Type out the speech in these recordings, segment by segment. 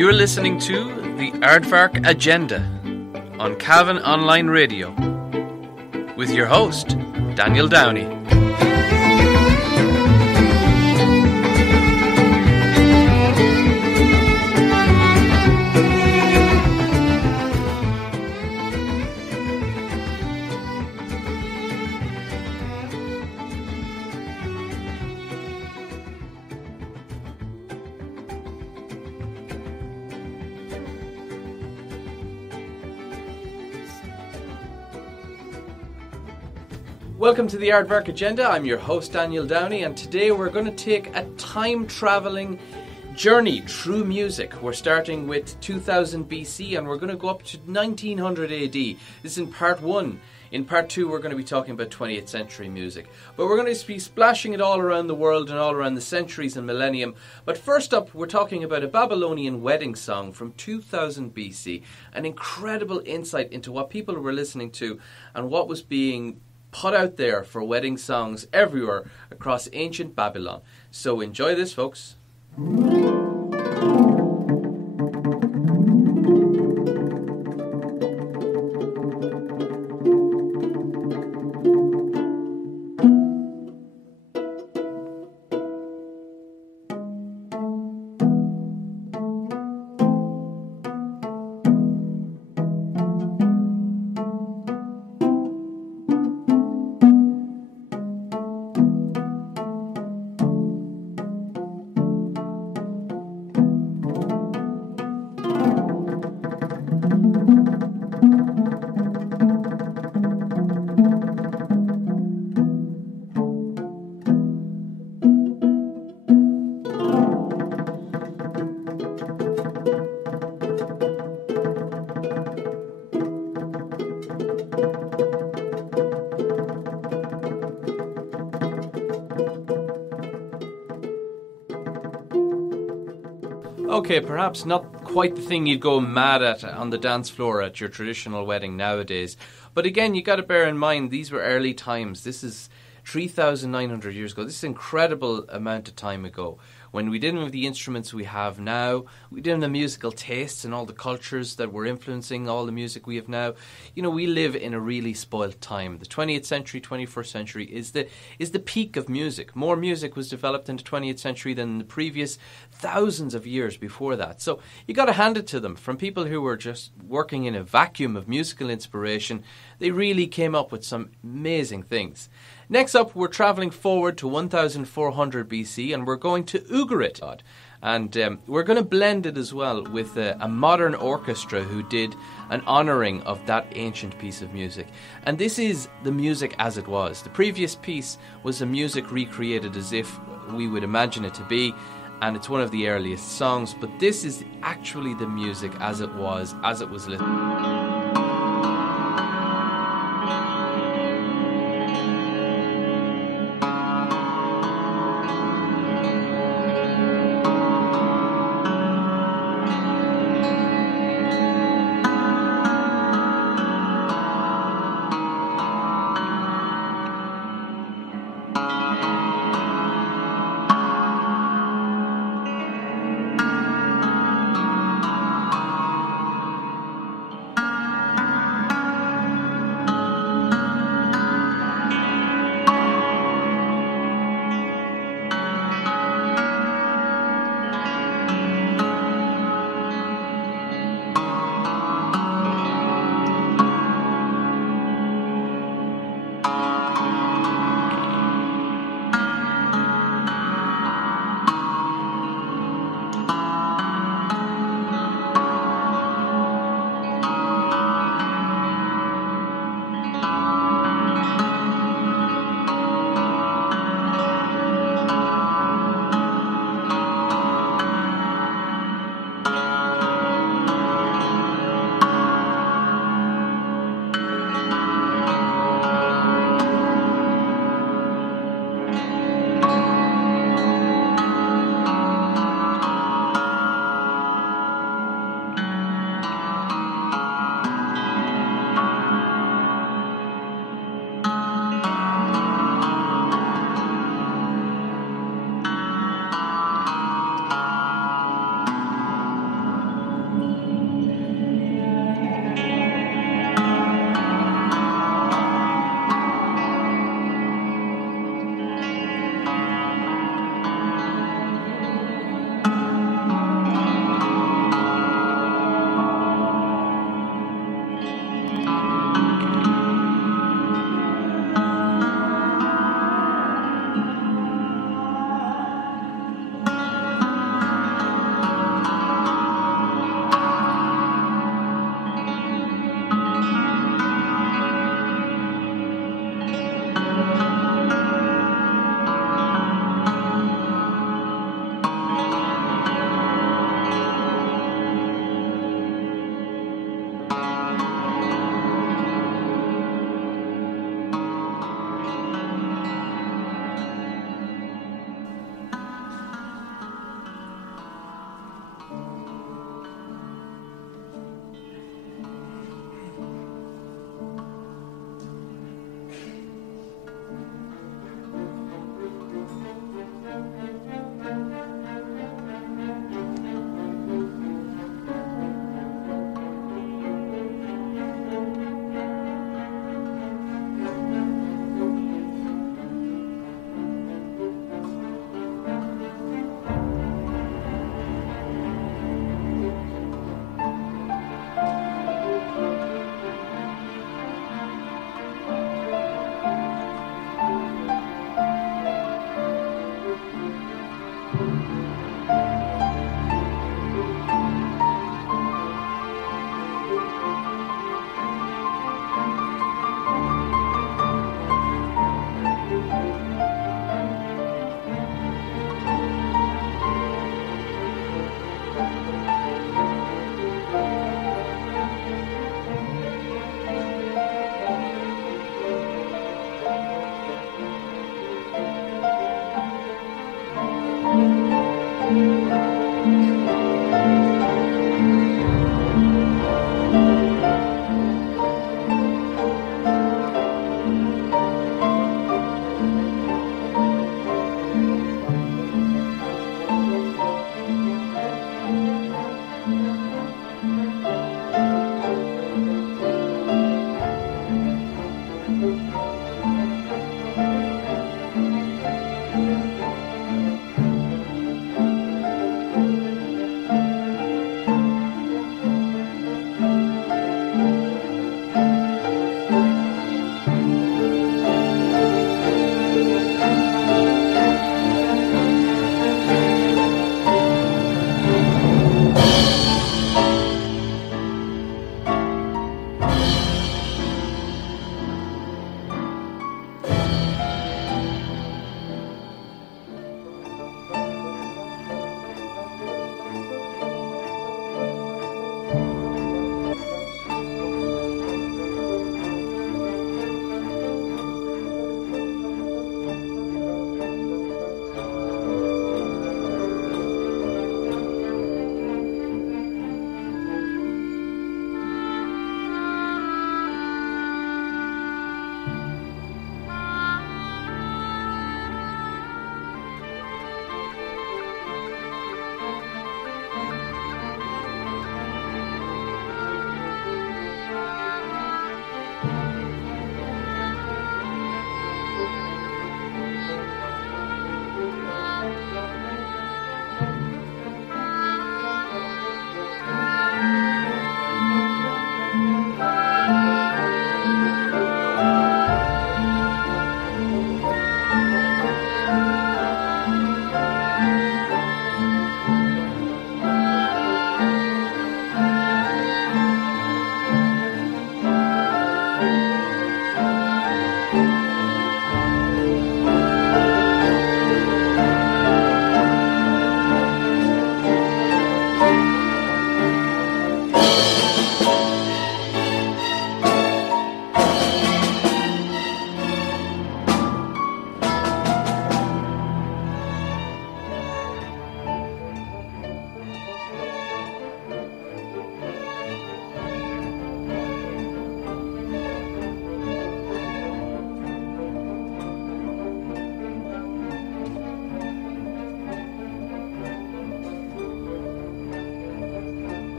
You're listening to the Aardvark Agenda on Cavan Online Radio with your host, Daniel Downey. Welcome to the Aardvark Agenda. I'm your host, Daniel Downey, and today we're going to take a time-travelling journey through music. We're starting with 2000 BC and we're going to go up to 1900 AD. This is in part one. In part two, we're going to be talking about 20th century music. But we're going to be splashing it all around the world and all around the centuries and millennium. But first up, we're talking about a Babylonian wedding song from 2000 BC. An incredible insight into what people were listening to and what was being put out there for wedding songs everywhere across ancient Babylon. So enjoy this, folks. Okay, perhaps not quite the thing you'd go mad at on the dance floor at your traditional wedding nowadays. But again, you got to bear in mind, these were early times. This is 3,900 years ago. This is an incredible amount of time ago. When we didn't have the instruments we have now, we didn't have the musical tastes and all the cultures that were influencing all the music we have now. You know, we live in a really spoilt time. The 20th century, 21st century is the peak of music. More music was developed in the 20th century than in the previous thousands of years before that. So you got to hand it to them. From people who were just working in a vacuum of musical inspiration, they really came up with some amazing things. Next up, we're travelling forward to 1400 BC and we're going to Ugarit. And we're going to blend it as well with a modern orchestra who did an honouring of that ancient piece of music. And this is the music as it was. The previous piece was the music recreated as if we would imagine it to be, and it's one of the earliest songs, but this is actually the music as it was listened.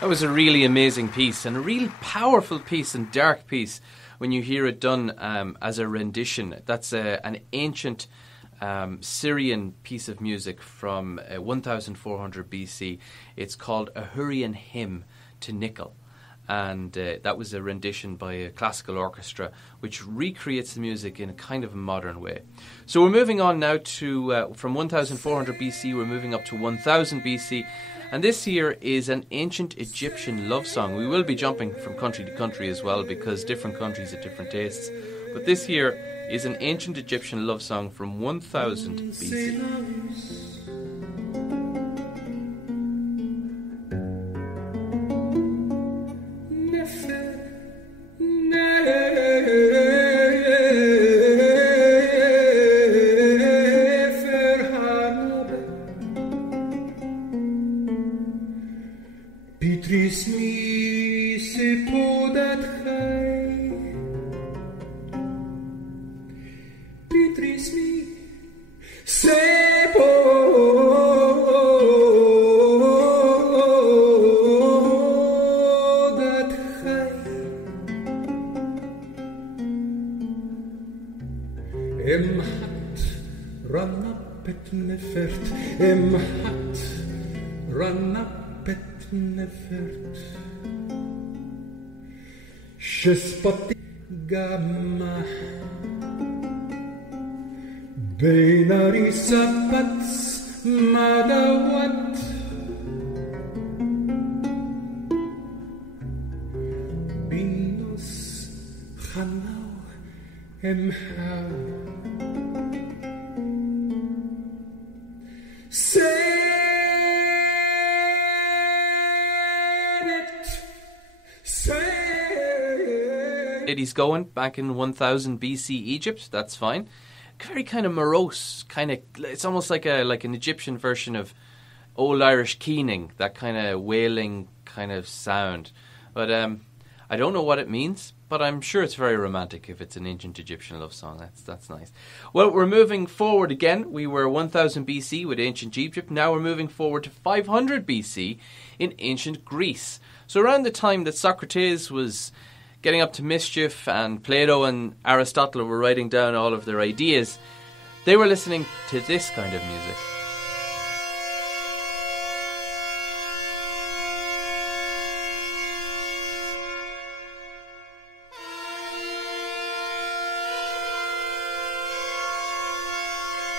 That was a really amazing piece, and a real powerful piece and dark piece when you hear it done as a rendition. That's an ancient Syrian piece of music from 1400 BC. It's called A Hurrian Hymn to Nickel. And that was a rendition by a classical orchestra which recreates the music in a kind of modern way. So we're moving on now to, from 1400 BC, we're moving up to 1000 BC. And this here is an ancient Egyptian love song. We will be jumping from country to country as well because different countries have different tastes. But this here is an ancient Egyptian love song from 1000 BC. Se hat ranapet nefert, hat ranapet nefert. Shespati gamma Beinari sapats madawat Binus chanau emha He's going back in 1000 BC Egypt. That's fine. Very kind of morose, kind of. It's almost like an Egyptian version of old Irish keening. That kind of wailing kind of sound. But I don't know what it means. But I'm sure it's very romantic if it's an ancient Egyptian love song. That's nice. Well, we're moving forward again. We were 1000 BC with ancient Egypt. Now we're moving forward to 500 BC in ancient Greece. So around the time that Socrates was getting up to mischief and Plato and Aristotle were writing down all of their ideas, they were listening to this kind of music.